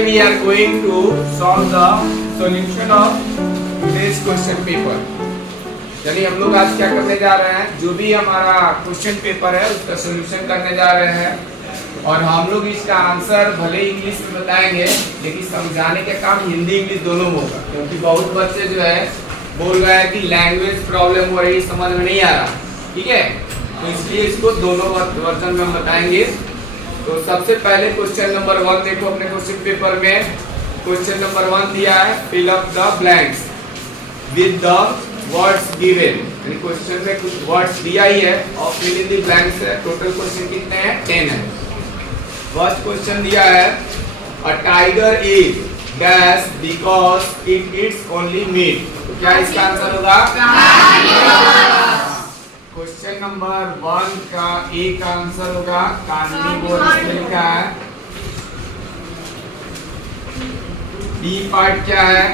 Today we are going to solve the solution of today's question paper. यानी हम लोग आज क्या करने जा रहे हैं, जो भी हमारा क्वेश्चन पेपर है उसका सोल्यूशन करने जा रहे हैं। और हम लोग इसका आंसर भले इंग्लिश में बताएंगे, लेकिन समझाने का काम हिंदी इंग्लिश दोनों में होगा, क्योंकि बहुत बच्चे जो है बोल रहे हैं कि लैंग्वेज प्रॉब्लम हो रही, समझ में नहीं आ रहा। ठीक है, तो इसलिए इसको दोनों वर्जन में हम बताएंगे। तो सबसे पहले क्वेश्चन नंबर 1 देखो अपने क्वेश्चन पेपर में। क्वेश्चन नंबर 1 दिया है, fill up the blanks with the words given. Question में कुछ वर्ड्स दिया ही है और फिल इन द ब्लैंक्स है। टोटल क्वेश्चन कितने हैं? 10 है। फर्स्ट क्वेश्चन दिया है, a tiger is dash because it eats only meat. तो क्या इसका आंसर होगा? क्वेश्चन नंबर 1 का ए का आंसर होगा कार्निवोर, लिखा है। डी पार्ट क्या है?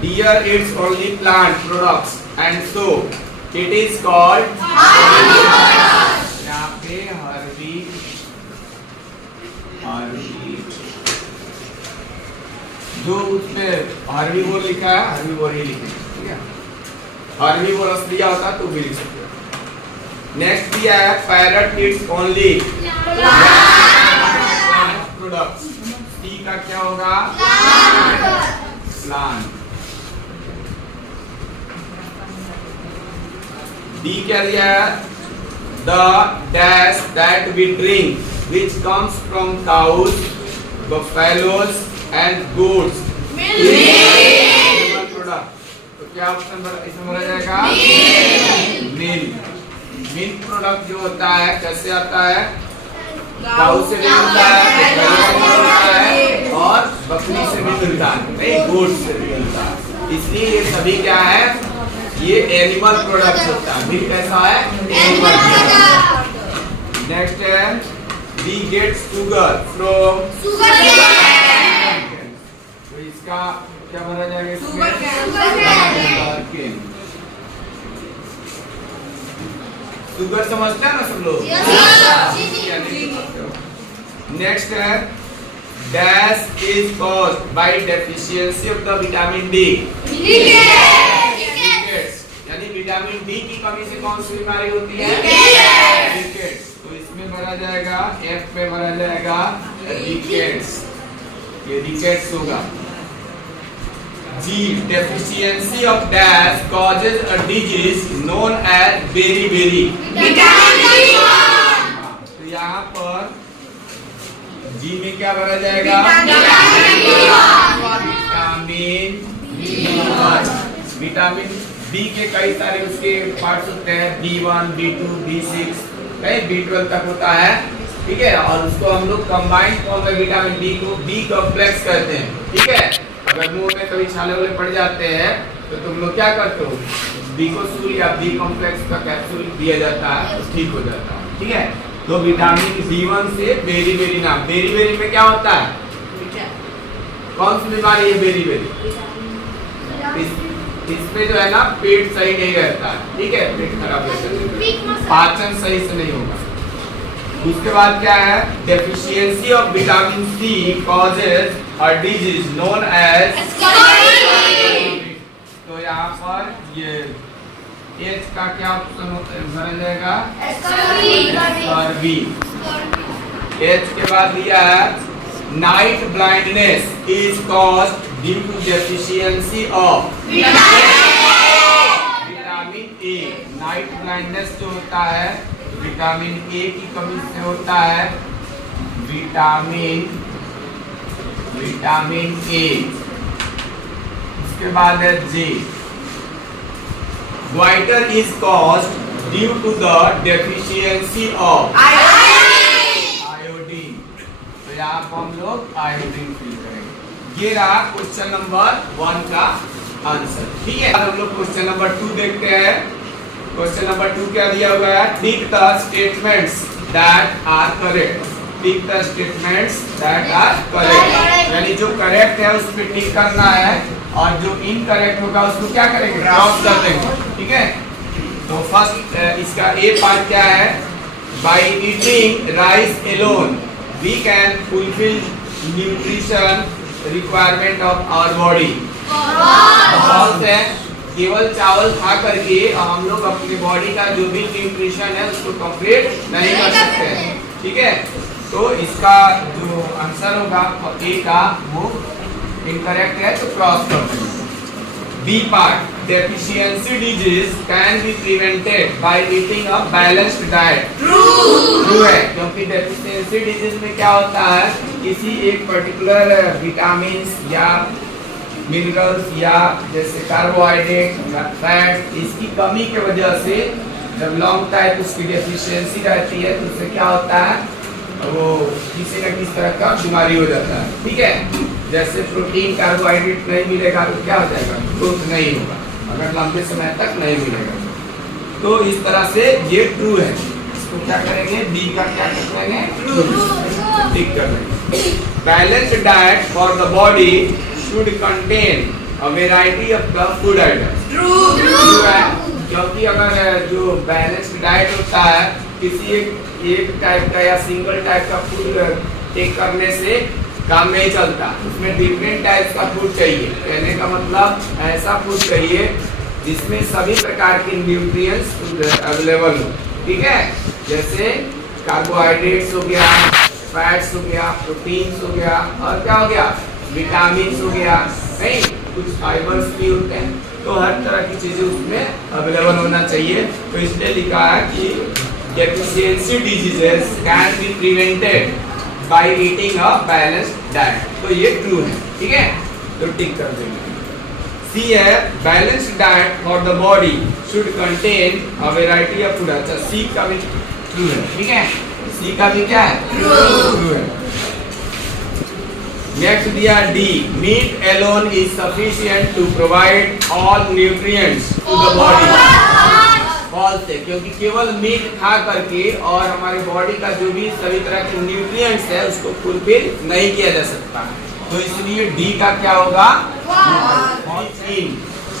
Deer eats only plant products and so it is called carnivorous. यहाँ पे हर्बी जो उसमें हर्बीवोर लिखा है, हर्बीवोर ही लिखे, ठीक है। हर्बीवोरस दिया होता तो भी लिख सकते। नेक्स्ट दिया है, parrot eats only products. T का क्या होगा? प्लांट। डी क्या दिया है? The dash that we drink which comes from cows, buffaloes and goats product। तो क्या ऑप्शन इसमें भरा जाएगा? मिल्क। मिल्क प्रोडक्ट जो होता है कैसे आता है? काऊ से भी मिलता है, मिलता है और बकरी से भी मिलता है, नहीं गोट से भी मिलता है। इसलिए ये सभी क्या है? ये एनिमल प्रोडक्ट होता है। मिल्क कैसा है? Animal product. नेक्स्ट है, we get sugar from sugar cane। तो इसका क्या भरा जाएगा? sugar cane। सुगर समझते हैं ना सब लोग? नेक्स्ट है, dash is caused by deficiency of the vitamin D. यानी विटामिन डी की कमी से कौन सी बीमारी होती है? रिकेट्स। तो इसमें भरा जाएगा, एफ पे भरा जाएगा रिकेट्स। ये रिकेट्स होगा। जी, deficiency of dash causes a disease known as beriberi. तो यहाँ पर जी में क्या भरा जाएगा? विटामिन बी के कई सारे उसके पार्ट्स होते हैं, B1, B2, B6, B12 तक होता है, ठीक है। और उसको हम लोग कंबाइंड फॉर्म में विटामिन बी को बी कॉम्प्लेक्स कहते हैं, ठीक है। अगर मुंह में कभी छाले वाले पड़ जाते हैं तो तुम लोग क्या करते हो? बीकोसूल या बी कॉम्प्लेक्स का कैप्सूल दिया जाता है, तो ठीक हो जाता है, ठीक है। तो विटामिन B1 से बेरी-बेरी नाम। बेरी-बेरी में क्या होता है? कौन सी बीमारी है बेरी-बेरी? इसमें जो है ना पेट सही नहीं रहता है, ठीक है, पेट खराब रहता है, पाचन सही से नहीं होगा। उसके बाद क्या है? Deficiency of vitamin C causes a disease known as. तो यहाँ पर ये एच का क्या ऑप्शन भरा जाएगा? स्कर्वी। एच के बाद दिया है, night blindness is caused due to deficiency of vitamin A. Night blindness जो होता है विटामिन ए की कमी से होता है। Vitamin A. उसके बाद है जे, goiter is caused due to the deficiency of iodine। तो यहाँ पर हम लोग आयोडीन फिल करेंगे। ये रहा क्वेश्चन नंबर 1 का आंसर, ठीक है। अब हम लोग क्वेश्चन नंबर 2 देखते हैं। क्वेश्चन नंबर 2 क्या दिया हुआ है? Tick the statements that are correct. Tick the statements that are correct, यानी जो करेक्ट है उस पर टिक करना है और जो इनकरेक्ट होगा उसको क्या करेंगे? ड्रॉप कर देंगे, ठीक है। तो फर्स्ट इसका ए पार्ट क्या है? By eating rice alone we can fulfil nutrition requirement of our body? बहुत है। केवल चावल खा करके हम लोग अपनी बॉडी का जो भी न्यूट्रिशन है उसको कंप्लीट नहीं कर सकते हैं, ठीक है। तो इसका जो आंसर होगा ए का वो इनकरेक्ट है, तो क्रॉस कर देंगे। B part, deficiency disease can be prevented by eating a balanced diet. True है, क्योंकि deficiency disease में क्या होता है, किसी एक पर्टिकुलर विटामिन या मिनरल्स या जैसे कार्बोहाइड्रेट या फैट, इसकी कमी की वजह से जब लॉन्ग टाइम उसकी डेफिशिएंसी रहती है तो उससे क्या होता है, वो किसी न किसी तरह का बीमारी हो जाता है, ठीक है। जैसे प्रोटीन कार्बोहाइड्रेट नहीं मिलेगा तो क्या हो जाएगा, ग्रोथ नहीं होगा, अगर लंबे समय तक नहीं मिलेगा। तो इस तरह से ये ट्रू है। इसको क्या करेंगे, बी का क्या करेंगे, टिक कर देंगे। Balanced diet for the body should contain a variety of the food items. True है, क्योंकि अगर जो बैलेंस्ड डाइट होता है किसी एक टाइप का या सिंगल टाइप का फूड टेक करने से काम नहीं चलता, उसमें डिफरेंट टाइप का फूड चाहिए। कहने का मतलब ऐसा फूड चाहिए जिसमें सभी प्रकार के न्यूट्रिएंट्स अवेलेबल हो, ठीक है। जैसे कार्बोहाइड्रेट्स हो गया, फैट्स हो गया, प्रोटीन्स हो गया, और क्या हो गया, विटामिन हो गया, नहीं कुछ फाइबर्स भी होते हैं। तो हर तरह की चीजें उसमें अवेलेबल होना चाहिए। तो इसलिए लिखा है कि deficiency diseases can be prevented by eating a balanced diet. तो ये ट्रू है, ठीक है, तो टिक कर देंगे। सी है, balanced diet for the body should contain a variety of food. अच्छा, सी का भी ट्रू है, ठीक है, सी का भी क्या है, ट्रू है। नेक्स्ट दिया D, meat alone is sufficient to provide all nutrients to the body. False है, क्योंकि केवल मीट खा करके और हमारी बॉडी का जो भी सभी तरह के न्यूट्रिएंट्स है उसको फुलफिल नहीं किया जा सकता। तो इसलिए डी का क्या होगा,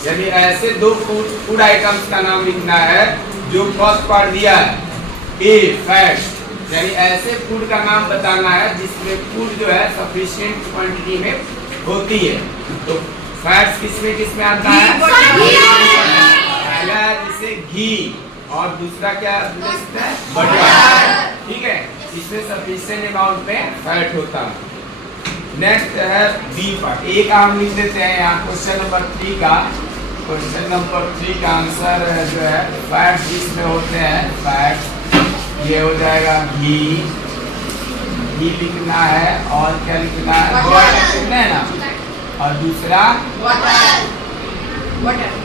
यानी ऐसे दो फूड आइटम्स का नाम लिखना है जो फर्स्ट पार्ट दिया है, ए फैट, यानी ऐसे फूड का नाम बताना है जिसमें फूड जो है सफिशिएंट क्वांटिटी में होती है। तो फैट्स किसमें आता है, पहला जैसे घी और दूसरा क्या है, बटर, ठीक है, इसमें सफिशिएंट अमाउंट में फैट होता है। नेक्स्ट है बी पार्ट, ए का हम लिख देते हैं यहाँ क्वेश्चन नंबर 3 का। क्वेश्चन नंबर 3 का आंसर जो है फैट्स जिसमें होते हैं, फैट्स ये हो जाएगा घी लिखना है, और क्या लिखना है, बटर लिखना है ना, और दूसरा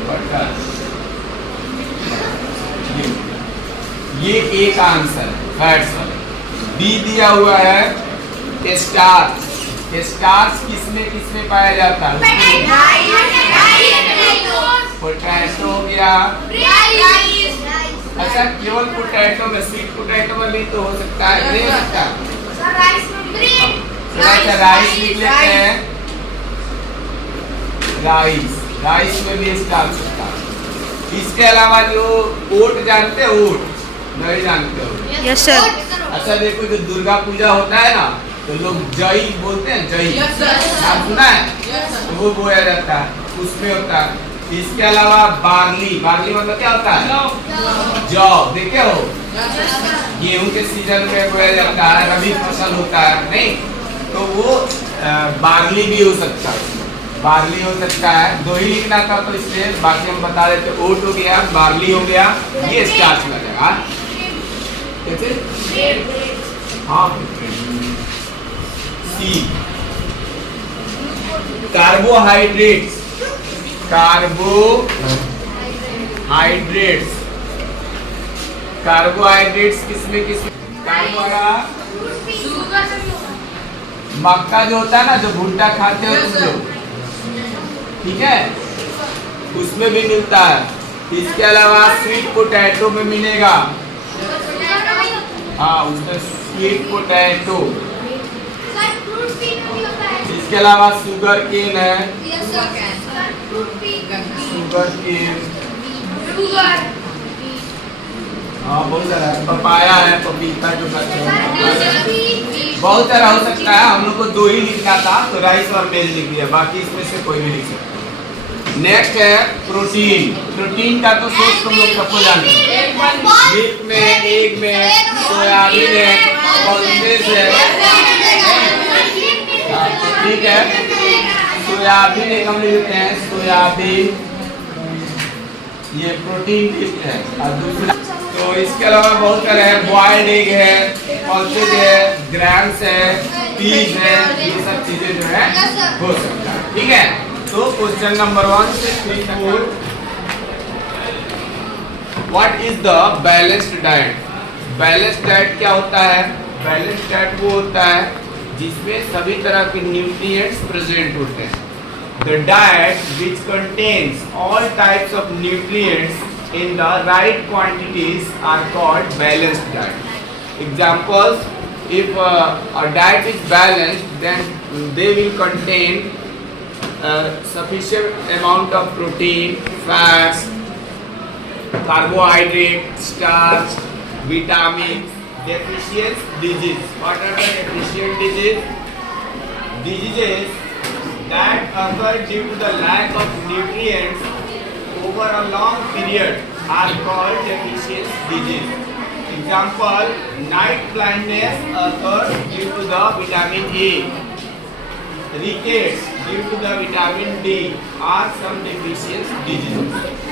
बटर। ये ए का आंसर फैट्स वाला। बी दिया हुआ है स्टार्च। स्टार्च किसमें पाया जाता है, पोटैटो हो गया। अच्छा, केवल पोटैटो में, स्वीट पोटैटो में भी तो हो सकता है, नहीं हो सकता, राइस लिख लेते हैं, राइस में भी स्टार्च होता है। इसके अलावा जो ओट जानते हैं, ओट नहीं जानते हो? Yes sir. अच्छा देखो, जो दुर्गा पूजा होता है ना तो लोग जई बोलते हैं, जई आप सुना है, तो वो बोया जाता है, उसमें होता है। इसके अलावा बार्ली मतलब क्या होता है, जौ, देखे हो, गेहूं के सीजन में बोया जाता है, रबी फसल होता है, नहीं तो वो बार्ली भी हो सकता है, बार्ली हो सकता है। दो ही लिखना था तो इसलिए बाकी हम बता देते, ओट हो गया, बार्ली हो गया, ये स्टार्च लगेगा। हाँ, सी, कार्बोहाइड्रेट्स किसमें मक्का जो होता है ना, जो भुट्टा खाते हो तुम लोग, ठीक है, उसमें भी मिलता है। इसके अलावा स्वीट पोटैटो में मिलेगा, हाँ उसमें स्वीट पोटैटो। इसके अलावा शुगर केन है, शुगर केन, हाँ बहुत सारा है, पपाया है, पपीता जो कहते हैं, बहुत सारा हो सकता है। हम लोग को 2 ही लिखना था तो राइस और मेल लिख दिया, बाकी इसमें से कोई भी लिख सकते। नेक्स्ट है प्रोटीन। प्रोटीन का तो सोर्स तुम लोग सबको जानते हैं, मिल्क में, एग में, सोयाबीन है, पल्सेस है, ठीक है। सोयाबीन एक हम लिखते हैं, सोयाबीन ये प्रोटीन लिस्ट है। और दूसरा तो इसके अलावा बहुत सारे हैं, बॉइल्ड एग है, पल्सेस है, ग्राम्स है, पीज है, ये सब चीजें जो है हो सकता है, ठीक है। तो क्वेश्चन नंबर 1 से 3 4, what is the balanced diet? Balanced diet क्या होता है? बैलेंस्ड डाइट वो होता है जिसमें सभी तरह के न्यूट्रिएंट्स प्रेजेंट होते हैं। The diet which contains all types of nutrients in the right quantities are called balanced diet. Examples, if a diet is balanced, then they will contain sufficient amount of protein, fats, carbohydrate, starch, vitamins. Deficient disease. What are the deficient disease? Diseases that occur due to the lack of nutrients over a long period are called deficient disease. Example, night blindness occurs due to the vitamin A. Rickets due to the vitamin D are some deficient diseases.